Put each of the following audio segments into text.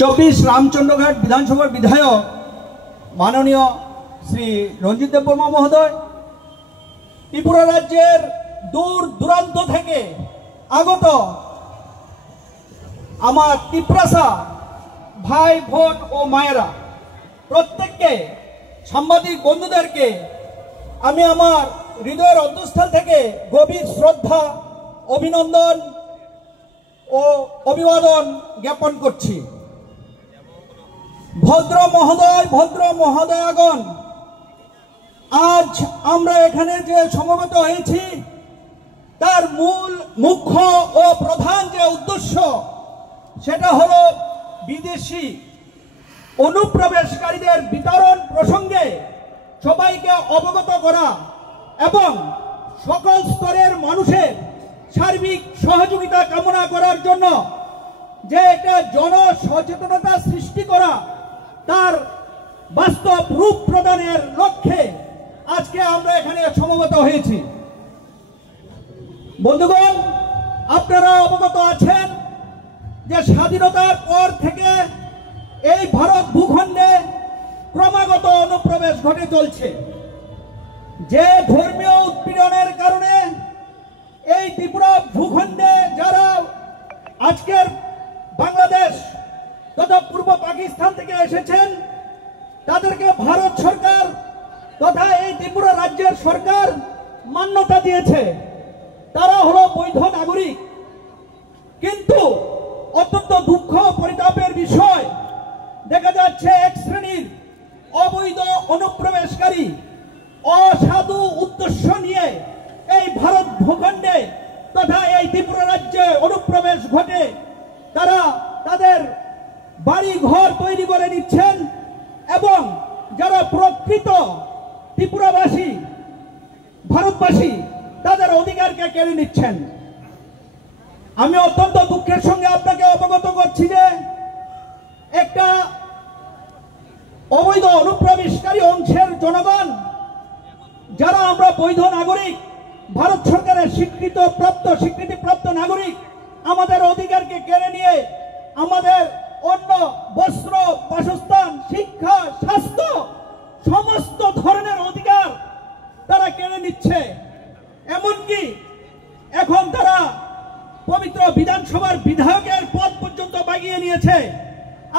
24 रामचंद्रघाट विधानसभा विधायक माननीय श्री रंजित देवबर्मा महोदय त्रिपुरा राज्येर दूर दूरान्त थेके आगत आमार त्रिपुरासा भाई बोन ओ मायेरा प्रत्येकके साम्बादिक बंधुदेरके आमी आमार हृदयेर अंतःस्थल थेके गभीर श्रद्धा अभिनंदन ओ अभिवादन ज्ञापन करछि। भद्र महोदयगण आज आमरा एखाने जे समवेत हয়েছি तार मूल मुख्य ओ प्रधान जे उद्देश्य सेटा हलो विदेशी अनुप्रवेशकारीदेर वितरण प्रसंगे सबाइके अवगत करा एवं सकल स्तरेर मानुषेर सार्बिक सहयोगिता कामना करार जन्य जे एटा जनसचेतनता सृष्टि करा तार बास्तव रूप प्रदानेर लक्ष्ये आज के आमरा एखाने समवेत हয়েছি। बंधुगण आपनारा अवगत आछेन जे स्वाधीनतार पर थेके এই भारत भूखंडे क्रमागत अनुप्रवेश घटे चलছে যে ধর্মীয় উৎপীড়নের কারণে এই ত্রিপুরা ভূখণ্ডে যারা আজকের বাংলাদেশ তথা পূর্ব পাকিস্তান থেকে এসেছেন তাদেরকে ভারত সরকার তথা এই ত্রিপুরা রাজ্যের সরকার মান্যতা দিয়েছে, তারা হলো বৈধ নাগরিক। কিন্তু অত্যন্ত দুঃখ পরিতাপের বিষয় দেখা যাচ্ছে এক শ্রেণীর অবৈধ অনুপ্রবেশকারী অসাধু উদ্দেশ্য নিয়ে এই ভারত ভূখণ্ডে তথা এই ত্রিপুরা রাজ্যে অনুপ্রবেশ ঘটে তারা তাদের বাড়ি ঘর তৈরি করে নিচ্ছেন এবং যারা প্রকৃত ত্রিপুরাবাসী ভারতবাসী তাদের অধিকারকে কেড়ে নিচ্ছেন। আমি অত্যন্ত দুঃখের সঙ্গে আপনাকে অবগত করছি যে একটা অবৈধ অনুপ্রবেশকারী অংশের জনগণ যারা আমরা বৈধ নাগরিক ভারত সরকারের স্বীকৃতিপ্রাপ্ত নাগরিক আমাদের অধিকারকে কেড়ে নিয়ে আমাদের অন্ন বস্ত্র বাসস্থান শিক্ষা স্বাস্থ্য সমস্ত ধরনের অধিকার তারা কেড়ে নিচ্ছে। এমনকি এখন তারা পবিত্র বিধানসভার বিধায়কের পদ পর্যন্ত বাগিয়ে নিয়েছে।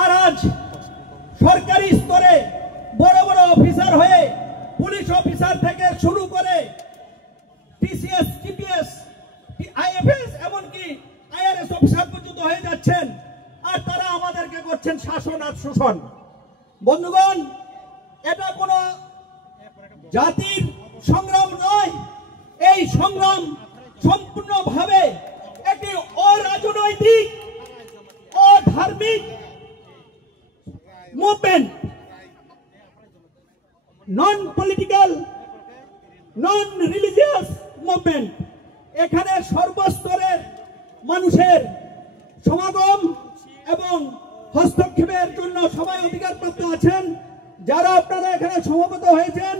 আর আজ সরকারি স্তরে বড় বড় অফিসার হয়ে পুলিশ অফিসার থেকে শুরু করে টিসিএস টিপিএস আইএফএস এমনকি আইআরএস অফিসার পর্যন্ত হয়ে যাচ্ছেন আর তারা আমাদেরকে করছেন শাসন আর শোষণ। বন্ধুগণ, এটা কোনো জাতির সংগ্রাম নয়, এই সংগ্রাম সম্পূর্ণভাবে একটি অরাজনৈতিক অধার্মিক movement, non political non religious movement. এখানে সর্বস্তরের মানুষের সমাগম এবং হস্তক্ষেপের জন্য সবাই অধিকারপ্রাপ্ত আছেন। যারা আপনারা এখানে সমবেত হয়েছেন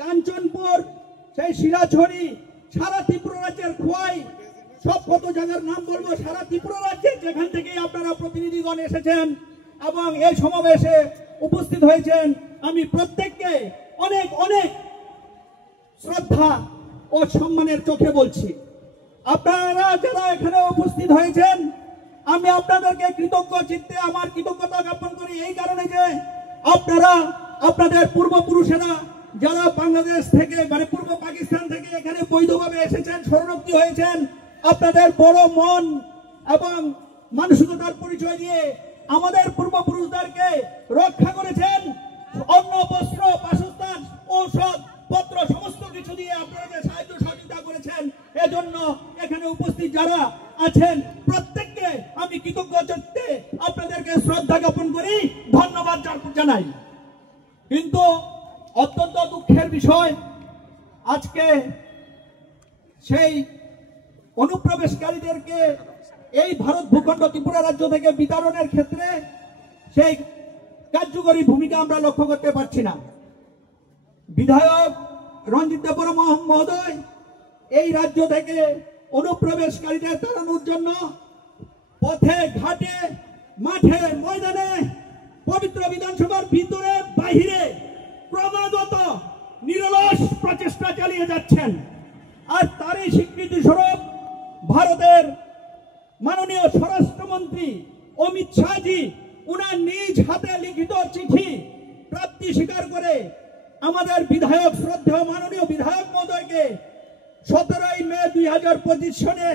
কাঞ্চনপুর সেই শিলাছড়ি সারা ত্রিপুরা রাজ্যের খোয়াই সব কত জায়গার নাম বলবো, সারা ত্রিপুরা রাজ্যের যেখান থেকে আপনারা প্রতিনিধিগণ এসেছেন এবং এই সমাবেশে উপস্থিত হয়েছেন আমি প্রত্যেককে অনেক অনেক শ্রদ্ধা ও সম্মানের চোখে বলছি। আপনারা যারা এখানে উপস্থিত হয়েছেন আমি আপনাদেরকে কৃতজ্ঞ চিত্তে আমার কৃতজ্ঞতা জ্ঞাপন করি এই কারণে যে আপনারা আপনাদের পূর্বপুরুষেরা যারা বাংলাদেশ থেকে মানে পূর্ব পাকিস্তান থেকে এখানে বৈধভাবে এসেছেন শরণার্থী হয়েছেন আপনাদের বড় মন এবং মানসিকতার পরিচয় দিয়ে আমাদের পূর্বপুরুষদেরকে রক্ষা করেছেন। অন্ন বস্ত্র বাসস্থান ঔষধ পত্র সমস্ত কিছু দিয়ে আপনাদের সাহায্য সহযোগিতা করেছেন। এজন্য এখানে উপস্থিত যারা আছেন প্রত্যেককে আমি কৃতজ্ঞ চিত্তে আপনাদেরকে শ্রদ্ধা জ্ঞাপন করি, ধন্যবাদ জানাই। কিন্তু অত্যন্ত দুঃখের বিষয় আজকে সেই অনুপ্রবেশকারীদেরকে এই ভারত ভূখণ্ড ত্রিপুরা রাজ্য থেকে বিতরণের ক্ষেত্রে সেই কার্যকরী ভূমিকা আমরা লক্ষ্য করতে পারছি না। বিধায়ক রঞ্জিত দেববর্মা মহোদয় এই রাজ্য থেকে অনুপ্রবেশকারীদের তাড়ানোর জন্য পথে ঘাটে মাঠে ময়দানে পবিত্র বিধানসভার ভিতরে বাহিরে ক্রমাগত নিরলস প্রচেষ্টা চালিয়ে যাচ্ছেন। আর তারই স্বীকৃতি স্বরূপ ভারতের মাননীয় স্বরাষ্ট্রমন্ত্রী অমিত শাহজি উনার নিজ হাতে লিখিত চিঠি প্রাপ্তি স্বীকার করে আমাদের বিধায়ক শ্রদ্ধেয় মাননীয় বিধায়ক মহোদয়কে 17 মে 2025 সনে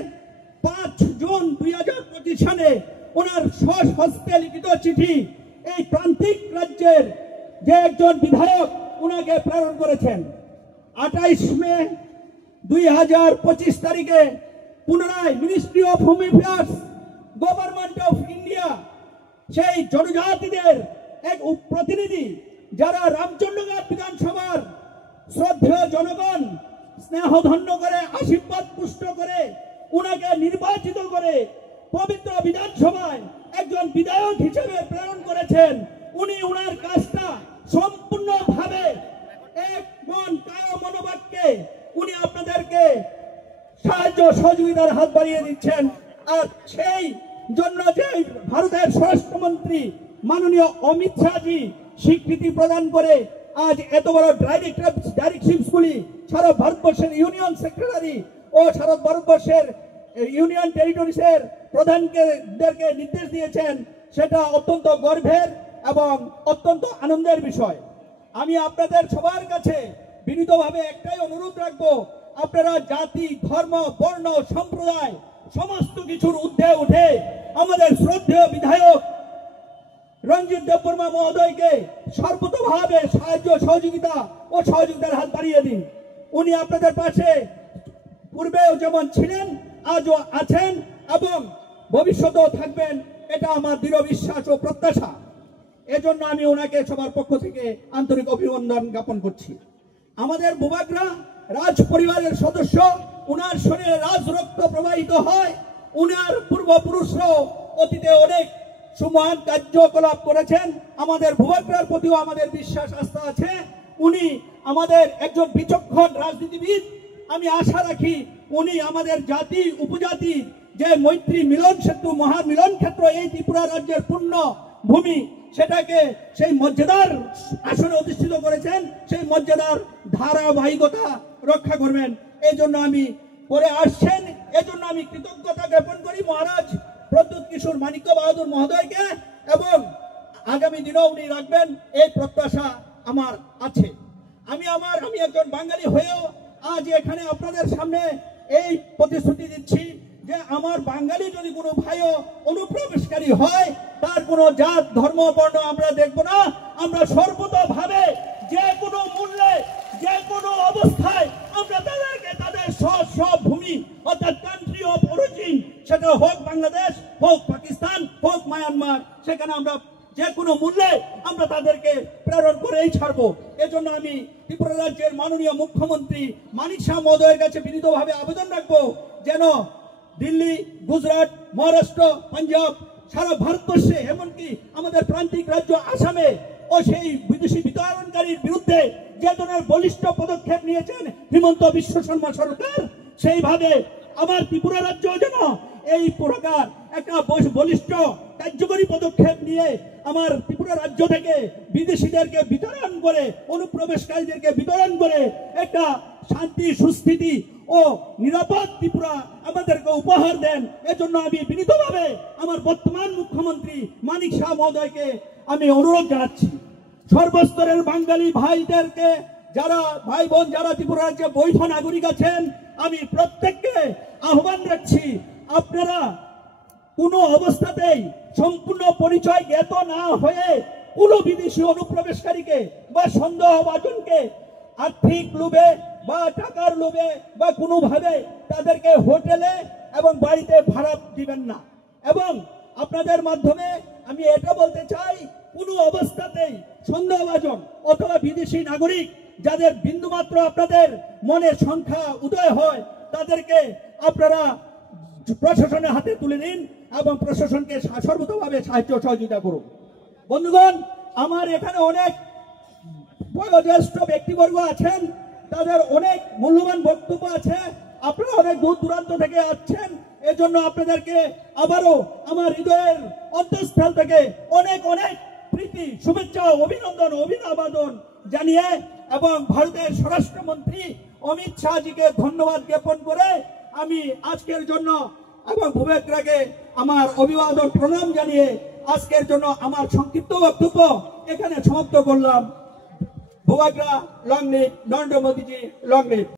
5 জুন 2025 সনে ওনার স্বহস্তে লিখিত চিঠি এই প্রান্তিক রাজ্যের যে একজন বিধায়ক উনাকে প্রেরণ করেছেন। 28 মে 2025 তারিখে পুনরায় ministry of home affairs government of India সেই জনজাতিদের এক প্রতিনিধি যারা রামচন্দ্রঘাট বিধানসভার শ্রদ্ধেয় জনগণ স্নেহধন্য করে আশীর্বাদ পুষ্ট করে উনাকে নির্বাচিত করে পবিত্র বিধানসভায় একজন বিধায়ক হিসেবে প্রেরণ করেছেন। উনি উনার কাজটা সম্পূর্ণভাবে এক মন কায় মনোবাক্যে উনি আপনাদেরকে সাহায্য সহযোগিতার হাত বাড়িয়ে দিচ্ছেন। আর সেই জন্য যে ভারতের স্বরাষ্ট্রমন্ত্রী মাননীয় অমিত শাহজি স্বীকৃতি প্রদান করে আজ এত বড় ডাইরেক্টিভসগুলি সারা ভারতবর্ষের ইউনিয়ন সেক্রেটারি ও সারা ভারতবর্ষের ইউনিয়ন টেরিটরিজের প্রধানদেরকে নির্দেশ দিয়েছেন, সেটা অত্যন্ত গর্বের এবং অত্যন্ত আনন্দের বিষয়। আমি আপনাদের সবার কাছে বিনীতভাবে একটাই অনুরোধ রাখবো, আপনারা জাতি ধর্ম বর্ণ সম্প্রদায় সমস্ত কিছুর ঊর্ধ্বে উঠে আমাদের শ্রদ্ধেয় বিধায়ক রঞ্জিত দেববর্মা মহোদয়কে সর্বতোভাবে সাহায্য সহযোগিতা ও সহযোগিতার হাত বাড়িয়ে দিন। উনি আপনাদের পাশে পূর্বেও যেমন ছিলেন আজও আছেন এবং ভবিষ্যতেও থাকবেন, এটা আমার দৃঢ় বিশ্বাস ও প্রত্যাশা। এজন্য আমি ওনাকে সবার পক্ষ থেকে আন্তরিক অভিনন্দন জ্ঞাপন করছি। আমাদের বুবাগরা রাজ পরিবারের সদস্য, উনার শরীরে রাজ রক্ত প্রবাহিত হয়। উনার পূর্বপুরুষরাও অতীতে অনেক সুমহান কার্যকলাপ করেছেন। আমাদের ভূভাগ্রার প্রতিও আমাদের বিশ্বাস আস্থা আছে। উনি আমাদের একজন বিচক্ষণ রাজনীতিবিদ। আমি আশা রাখি উনি আমাদের জাতি উপজাতি যে মৈত্রী মিলন সেতু মহা মিলন ক্ষেত্র এই ত্রিপুরা রাজ্যের পূর্ণ ভূমি, সেটাকে সেই মর্যাদার আসনে অধিষ্ঠিত করেছেন, সেই মর্যাদার ধারাবাহিকতা রক্ষা করবেন। এই জন্য আমি করে আসছেন, এজন্য আমি কৃতজ্ঞতা জ্ঞাপন করি মহারাজ প্রদ্যুৎ কিশোর মানিক্য বাহাদুর মহোদয়কে, এবং আগামী দিনেও উনি রাখবেন এই প্রত্যাশা আমার আছে। আমি একজন বাঙালি হয়েও আজ এখানে আপনাদের সামনে এই প্রতিশ্রুতি দিচ্ছি যে আমার বাঙালি যদি কোনো ভাইও অনুপ্রবেশকারী হয় তার কোনো জাত ধর্ম বর্ণ আমরা দেখব না। আমরা সর্বতোভাবে যে কোনো মূল্যে যে কোনো অবস্থায় আমরা তাদেরকে তাদের সব ভূমি অর্থাৎ কান্ট্রি অফ অরিজিন, সেটা হোক বাংলাদেশ হোক পাকিস্তান হোক মায়ানমার, সেখানে আমরা যে কোনো মূল্যে আমরা তাদেরকে প্রেরণ করেই ছাড়বো। এজন্য আমি ত্রিপুরা রাজ্যের মাননীয় মুখ্যমন্ত্রী মানিক শাহ মহোদয়ের কাছে বিনীতভাবে আবেদন রাখবো যেন দিল্লি, গুজরাট, মহারাষ্ট্র, পাঞ্জাব সারা ভারতবর্ষে এমনকি আমাদের প্রান্তিক রাজ্য আসামে ও সেই বিদেশি বিতরণকারীর বিরুদ্ধে যে ধরনের বলিষ্ঠ পদক্ষেপ নিয়েছেন হিমন্ত বিশ্ব শর্মা সরকার, সেইভাবে আমার ত্রিপুরা রাজ্য যেন এই প্রকার একটা বলিষ্ঠ কার্যকরী পদক্ষেপ নিয়ে আমার ত্রিপুরা রাজ্য থেকে বিদেশিদেরকে বিতরণ করে অনুপ্রবেশকারীদেরকে বিতরণ করে একটা শান্তি সুস্থিতি ও নিরাপদ ত্রিপুরা আমাদেরকে উপহার দেন। এজন্য আমি বিনীতভাবে আমার বর্তমান মুখ্যমন্ত্রী মানিক শাহ মহোদয়কে আমি অনুরোধ জানাচ্ছি, সর্বস্তরের বাঙালি ভাইদেরকে যারা ভাই বোন যারা ত্রিপুরা রাজ্যে বৈধ নাগরিক আছেন, আমি প্রত্যেককে আহ্বান রাখছি আপনারা কোনো অবস্থাতেই সম্পূর্ণ পরিচয় জ্ঞাত না হয়ে কোনো বিদেশি অনুপ্রবেশকারীকে বা সন্দেহভাজনকে আর্থিক লোভে বা টাকার লোভে বা কোনোভাবে তাদেরকে হোটেলে এবং বাড়িতে ভাড়া দিবেন না। এবং আপনাদের মাধ্যমে আমি এটা বলতে চাই, কোনো অবস্থাতেই সন্দেহভাজন অথবা বিদেশি নাগরিক যাদের বিন্দুমাত্র আপনাদের মনে সংখ্যা উদয় হয় তাদেরকে আপনারা প্রশাসনের হাতে তুলে দিন এবং প্রশাসনকে সর্বতোভাবে সাহায্য সহযোগিতা করুন। বন্ধুগণ, আমার এখানে অনেক বয়োজ্যেষ্ঠ ব্যক্তিবর্গ আছেন, তাদের অনেক মূল্যবান বক্তব্য আছে। আপনারা অনেক দূর দূরান্ত থেকে আসছেন, এজন্য আপনাদেরকে আবারও আমার হৃদয়ের অন্তঃস্থল থেকে অনেক অনেক প্রীতি, শুভেচ্ছা, অভিনন্দন, অভিনন্দন জানিয়ে এবং ভারতের স্বরাষ্ট্রমন্ত্রী অমিত শাহজিকে ধন্যবাদ জ্ঞাপন করে আমি আজকের জন্য এবং ভূপেন্দ্রকে আমার অভিবাদন প্রণাম জানিয়ে আজকের জন্য আমার সংক্ষিপ্ত বক্তব্য এখানে সমাপ্ত করলাম। ভূপেন্দ্র লং লিভ, নরেন্দ্র মোদীজি লং লিভ।